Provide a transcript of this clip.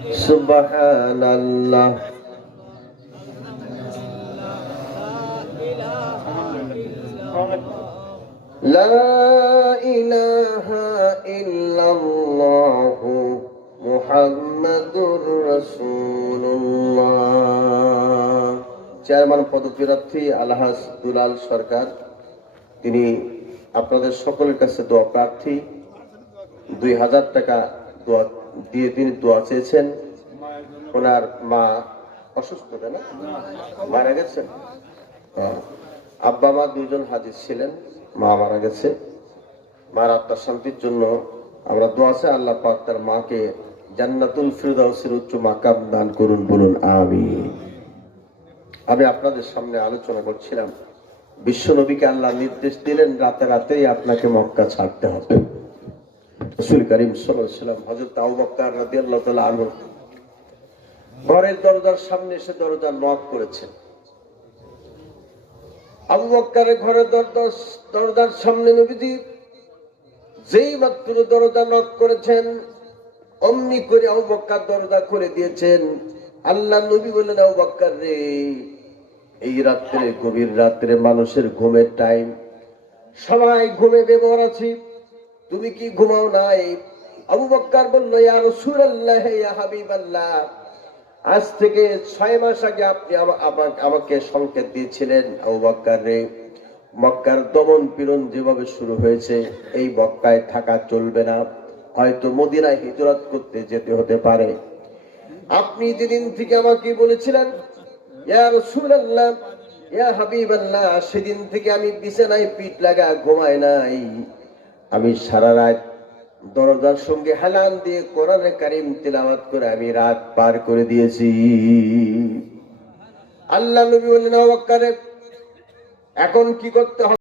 সুবহানাল্লাহ। লা ইলাহা ইল্লাল্লাহ মুহাম্মাদুর রাসূলুল্লাহ। চেয়ারম্যান পদপ্রার্থী আলহাজ দুলাল সরকার, তিনি আপনাদের সকলের কাছে দোয়া প্রার্থী। 2000 টাকা দোয়া দিয়ে তিনি দোয়া চেয়েছেন। ওনার মা অসুস্থ, না মারা গেছেন। আব্বা মা দুজন হাজির ছিলেন, মা মারা গেছে। মার আত্মার শান্তির জন্য আমরা দোয়া চাই, আল্লাহ পাক তার মাকে জান্নাতুল ফিরদাউসের উচ্চ মাকাম দান করুন, বলুন আমিন। আমি আপনাদের সামনে আলোচনা করছিলাম, বিশ্ব নবীকে আল্লাহ নির্দেশ দিলেন রাতে রাতেই আপনাকে মক্কা ছাড়তে হবে। রাসূল করিম সাল্লাল্লাহু আলাইহি ওয়াসাল্লাম হযরত আবু বকর রাদিয়াল্লাহু তাআলা আনহু ঘরের দরজার সামনে এসে দরজা নক করেছেন। আবু বকরের ঘরের দরজার সামনে নবীজি যেই মাত্র দরজা নক করেছেন, অমনি করে আবু বকর দরজা খুলে দিয়েছেন। আল্লাহ নবী বললেন, আবু বকর রে, এই রাত্রে, গভীর রাত্রে মানুষের ঘুমের টাইম, সবাই ঘুমে বেমর আছি, তুমি কি ঘুমাও নাই? আবু বকর বলল, ইয়া রাসূলুল্লাহ, ইয়া হাবিবাল্লাহ, আজ থেকে 6 মাস আগে আপনি আমাকে সংকেত দিয়েছিলেন, আবু বকর রে, মক্কার দমন পীড়ন যেভাবে শুরু হয়েছে, এই মক্কায় থাকা চলবে না, হয়তো মদিনায় হিজরত করতে যেতে হতে পারে। আপনি যেদিন থেকে আমাকে বলেছিলেন, ইয়া রাসূলুল্লাহ, ইয়া হাবিবাল্লাহ, সেদিন থেকে আমি বিছানায় পিঠ লাগা ঘুমাই নাই। আমি সারা রাত দরজার সঙ্গে হেলান দিয়ে কোরআনে কারীম তিলাওয়াত করে আমি রাত পার করে দিয়েছি। আল্লাহ নবী বললেন, আবু বকর, এখন কি করতে হবে?